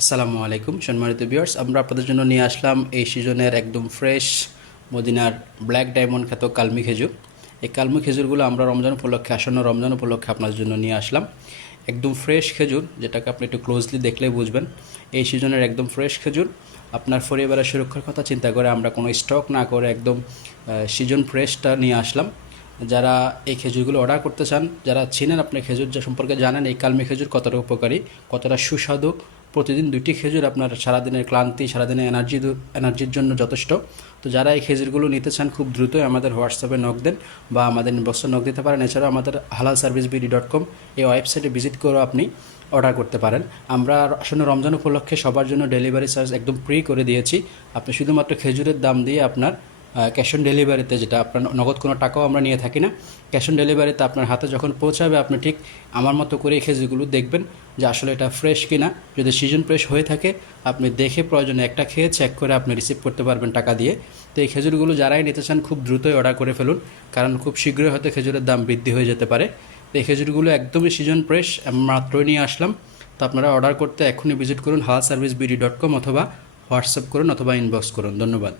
আসসালামু আলাইকুম সম্মানিত ভিউয়ার্স, আমরা আপনাদের জন্য নিয়ে আসলাম এই সিজনের একদম ফ্রেশ মদিনার ব্ল্যাক ডায়মন্ড খ্যাত কালমি খেজুর। এই কালমি খেজুরগুলো আমরা রমজান উপলক্ষে, আসন্ন রমজান উপলক্ষে আপনাদের জন্য নিয়ে আসলাম। একদম ফ্রেশ খেজুর, যেটাকে আপনি একটু ক্লোজলি দেখলেই বুঝবেন এই সিজনের একদম ফ্রেশ খেজুর। আপনার পরিবারের সুরক্ষার কথা চিন্তা করে আমরা কোনো স্টক না করে একদম সিজন ফ্রেশটা নিয়ে আসলাম। যারা এই খেজুরগুলো অর্ডার করতে চান, যারা চিনেন আপনি খেজুর যা সম্পর্কে জানেন এই কালমি খেজুর কতটা উপকারী, কতটা সুস্বাদু, প্রতিদিন 2টি খেজুর আপনার সারাদিনের ক্লান্তি, সারাদিনের এনার্জির জন্য যথেষ্ট। তো যারা এই খেজুরগুলো নিতে চান খুব দ্রুতই আমাদের হোয়াটসঅ্যাপে নক দেন বা আমাদের ইনবক্সে নক দিতে পারেন। এছাড়াও আমাদের halalservicebd.com এই ওয়েবসাইটে ভিজিট করেও আপনি অর্ডার করতে পারেন। আমরা আসলে রমজান উপলক্ষে সবার জন্য ডেলিভারি চার্জ একদম ফ্রি করে দিয়েছি। আপনি শুধুমাত্র খেজুরের দাম দিয়ে আপনার ক্যাশ অন ডেলিভারিতে, যেটা আপনার নগদ কোনো টাকাও আমরা নিয়ে থাকি না, ক্যাশ অন ডেলিভারিতে আপনার হাতে যখন পৌঁছাবে আপনি ঠিক আমার মতো করে এই খেজুরগুলো দেখবেন যে আসলে এটা ফ্রেশ কিনা। যদি সিজন ফ্রেশ হয়ে থাকে আপনি দেখে প্রয়োজনে একটা খেয়ে চেক করে আপনি রিসিভ করতে পারবেন টাকা দিয়ে। তো এই খেজুরগুলো যারাই নিতে চান খুব দ্রুতই অর্ডার করে ফেলুন, কারণ খুব শীঘ্রই হয়তো খেজুরের দাম বৃদ্ধি হয়ে যেতে পারে। তো এই খেজুরগুলো একদমই সিজন ফ্রেশ, মাত্রই নিয়ে আসলাম। তো আপনারা অর্ডার করতে এখনই ভিজিট করুন halalservicebd.com অথবা হোয়াটসঅ্যাপ করুন অথবা ইনবক্স করুন। ধন্যবাদ।